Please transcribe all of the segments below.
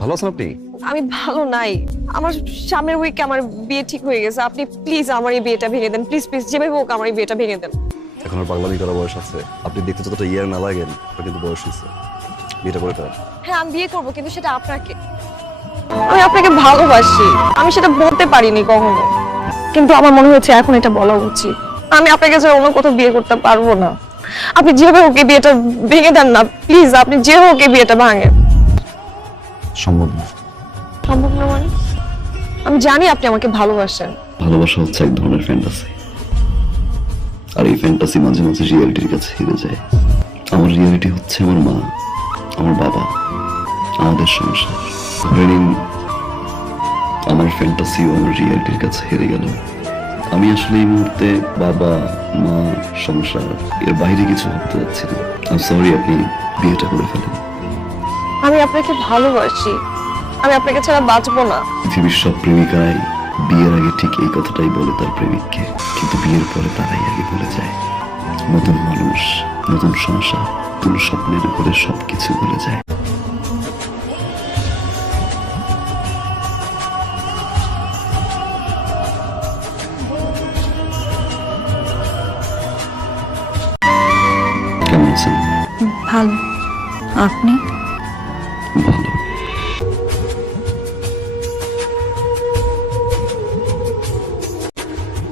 ভালো আছেন আপনি? আমি ভালো নাই। আমার সামনের উইকে আমার বিয়ে ঠিক হয়ে গেছে। আপনি প্লিজ আমার এই বিয়েটা ভেঙে দেন। প্লিজ প্লিজ যেভাবে হোক আমার এই বিয়েটা ভেঙে দেন। এখন আর পাগলামি করার বয়স আছে? আপনি দেখতে যতটা ইয়ার না লাগেন, ওটা কিন্তু বয়স হয়েছে। বিয়েটা করে ফেলেন। হ্যাঁ আমি বিয়ে করব, কিন্তু সেটা আপনাকে। আমি আপনাকে ভালোবাসি, আমি সেটা বলতে পারিনি কখনো, কিন্তু আমার মনে হচ্ছে এখন এটা বলা উচিত। আমি আপনাকে ছাড়া অন্য কোথাও বিয়ে করতে পারবো না। আপনি যেভাবে হোক এই বিয়েটা ভেঙে দেন না প্লিজ। আপনি যেভাবে হোক এই বিয়েটা ভাঙেন। সম্ভব না। সম্ভব না মানে? আমি জানি আপনি আমাকে ভালোবাসেন। ভালোবাসা হচ্ছে এক ধরনের ফ্যান্টাসি, আর এই ফ্যান্টাসি মাঝে মাঝে রিয়েলিটির কাছে হেরে যায়। আমার রিয়েলিটি হচ্ছে আমার মা, আমার বাবা, আমাদের সংসার। ধরে নিন আমার ফ্যান্টাসিও আমার রিয়েলিটির কাছে হেরে গেল। আমি আসলে এই মুহূর্তে বাবা, মা, সংসার এর বাইরে কিছু ভাবতে যাচ্ছি না। আমি সরি, আপনি বিয়েটা করে ফেলেন। আমি আপনাকে ভালোবাসি, আমি আপনাকে ছাড়া বাঁচবো না। পৃথিবীর সব প্রেমিকাই বিয়ের আগে ঠিক এই কথাটাই বলে তার প্রেমিককে, কিন্তু বিয়ের পরে তারাই আগে বলে যায়। নতুন মানুষ, নতুন সংসার, নতুন স্বপ্নের উপরে সবকিছু বলে যায়। কেমন আছেন? ভালো। আপনি? ভালো।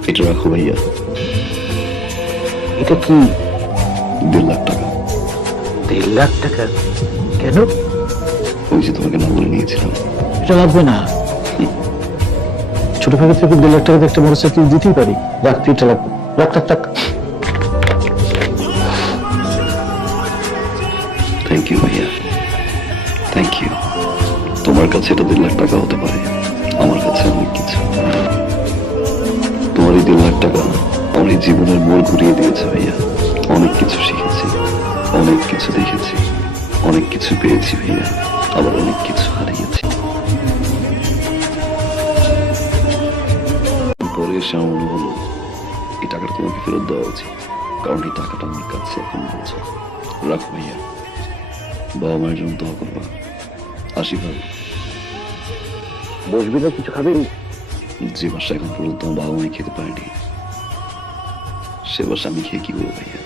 এটা রাখো ভাইয়া। এটা কি? 1.5 লাখ টাকা। 1.5 লাখ টাকা? কেন? ওই যে তোমাকে না বলে নিয়েছিলাম। এটা লাগবে না। ছোটখাটো থেকে 1.5 লাখ টাকা একটা মোটরসাইকেল দিতেই পারি। রাখতে এটা লাগবে। রাখ রাখ রাখ। থ্যাংক ইউ ভাইয়া, থ্যাংক ইউ। তোমার কাছে এটা 1.5 লাখ টাকা হতে পারে, আমার কাছে অনেক কিছু। তোমার এই 1.5 লাখ টাকা আমার এই জীবনের মোড় ঘুরিয়ে দিয়েছে ভাইয়া। অনেক কিছু শিখেছি, অনেক কিছু দেখেছি, অনেক কিছু পেয়েছি ভাইয়া, আবার অনেক কিছু হারিয়েছি। পরে এসে আমার মনে হলো এই টাকাটা তোমাকে ফেরত দেওয়া উচিত, কারণ এই টাকাটা আমার কাছে এখন বলছে। রাখো ভাইয়া, বাবা মায়ের জন্য দোয়া করবা। আশীর্বাদ। বসবি না, কিছু খাবি? যে বাসা এখন পর্যন্ত আমার বাবা মাই খেতে পারেনি, সে বাসা আমি খেয়ে কি করবো ভাইয়া?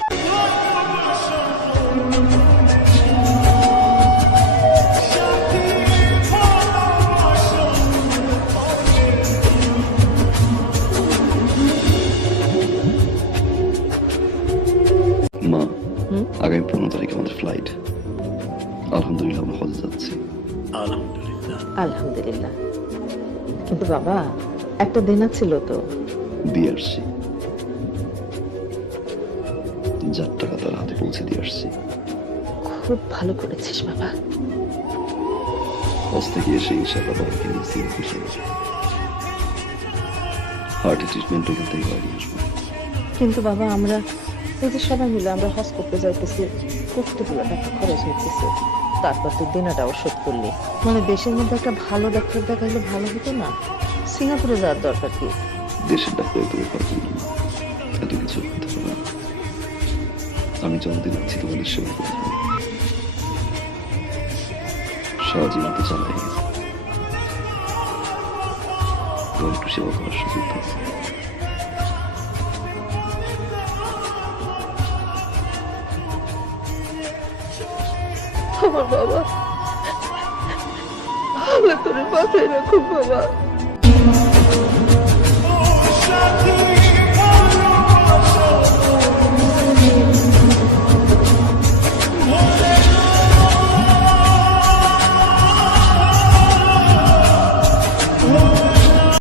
মা, আগামী 15 তারিখে আমাদের ফ্লাইট। আলহামদুলিল্লাহ আমরা হজে যাচ্ছি। আলহামদুলিল্লাহ। কিন্তু বাবা, একটা দেনা ছিল তো। দিয়ে আসছি, যার টাকা তার হাতে পৌঁছে দিয়ে আসছি। খুব ভালো করেছিস বাবা। হজ থেকে এসে ইনশাআল্লাহ বাবাকে নিয়ে সিঙ্গাপুর চলে যাবো। হার্টের ট্রিটমেন্ট ওখান থেকে বাড়ি আসবো। কিন্তু বাবা, আমরা এই যে সবাই মিলে আমরা হজ করতে যাইতেছি, কতগুলো টাকা খরচ হইতেছে। তারপর তুই দেনাটাও শোধ করলি। মানে দেশের মধ্যে একটা ভালো ডাক্তার দেখাইলে ভালো হতো না? সিঙ্গাপুরে যাওয়ার দরকার কি? দেশের ডাক্তার তো পারবেন না, এত কিছু করতে পারবে না। আমি যতদিন আছি তোমাদের সেবা করে যাবো। সারা জীবন তো চালাই গেছে, একটু সেবা করার সুযোগ আছে। আমার বাবা, আল্লাহ তোর মাথায় রাখুক বাবা।